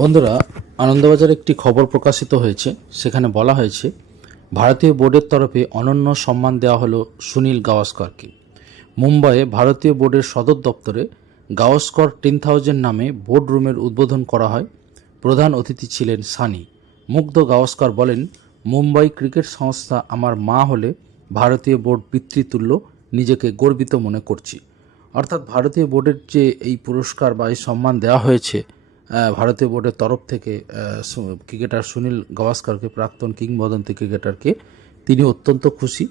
বন্ধুরা, আনন্দবাজারে একটি খবর প্রকাশিত হয়েছে। সেখানে বলা হয়েছে ভারতীয় বোর্ডের তরফে অনন্য সম্মান দেওয়া হলো সুনীল গাওস্করকে। মুম্বাইয়ে ভারতীয় বোর্ডের সদর দপ্তরে গাওস্কর 10,000 নামে বোর্ড রুমের উদ্বোধন করা হয়। প্রধান অতিথি ছিলেন সানি। মুগ্ধ গাওস্কর বলেন, মুম্বাই ক্রিকেট সংস্থা আমার মা হলে ভারতীয় বোর্ড পিতৃতুল্য, নিজেকে গর্বিত মনে করছি। অর্থাৎ ভারতীয় বোর্ডের যে এই পুরস্কার বা এই সম্মান দেওয়া হয়েছে ভারতীয় বোর্ডের তরফ থেকে ক্রিকেটার সুনীল গাওস্করকে, প্রাক্তন কিংবদন্তি ক্রিকেটারকে, তিনি অত্যন্ত খুশি।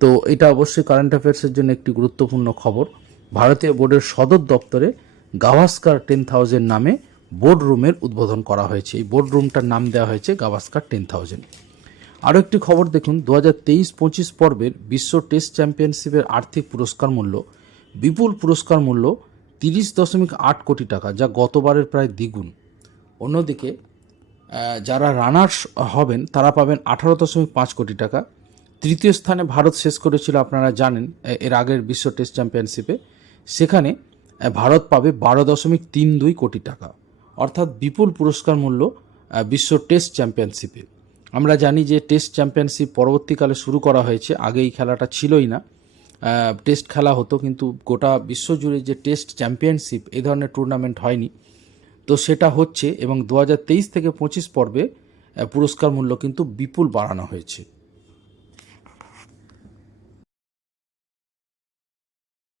তো এটা অবশ্যই কারেন্ট অ্যাফেয়ার্সের জন্য একটি গুরুত্বপূর্ণ খবর। ভারতীয় বোর্ডের সদর দপ্তরে গাভাস্কার 10,000 নামে বোর্ড রুমের উদ্বোধন করা হয়েছে। এই বোর্ড রুমটার নাম দেওয়া হয়েছে গাভাস্কার 10,000। আরও একটি খবর দেখুন, 2023-25 পর্বের বিশ্ব টেস্ট চ্যাম্পিয়নশিপের আর্থিক পুরস্কার মূল্য, বিপুল পুরস্কার মূল্য 30.8 কোটি টাকা, যা গতবারের প্রায় দ্বিগুণ। অন্যদিকে যারা রানার্স হবেন তারা পাবেন 18.5 কোটি টাকা। তৃতীয় স্থানে ভারত শেষ করেছিল, আপনারা জানেন, এর আগের বিশ্ব টেস্ট চ্যাম্পিয়নশিপে। সেখানে ভারত পাবে 12.32 কোটি টাকা, অর্থাৎ বিপুল পুরস্কার মূল্য বিশ্ব টেস্ট চ্যাম্পিয়নশিপে। আমরা জানি যে টেস্ট চ্যাম্পিয়নশিপ পরবর্তীকালে শুরু করা হয়েছে, আগে এই খেলাটা ছিলই না। টেস্ট খেলা হতো, কিন্তু গোটা বিশ্বজুড়ে যে টেস্ট চ্যাম্পিয়নশিপ এই ধরনের টুর্নামেন্ট হয়নি। তো সেটা হচ্ছে, এবং 2023 থেকে 25 পর্বে পুরস্কার মূল্য কিন্তু বিপুল বাড়ানো হয়েছে।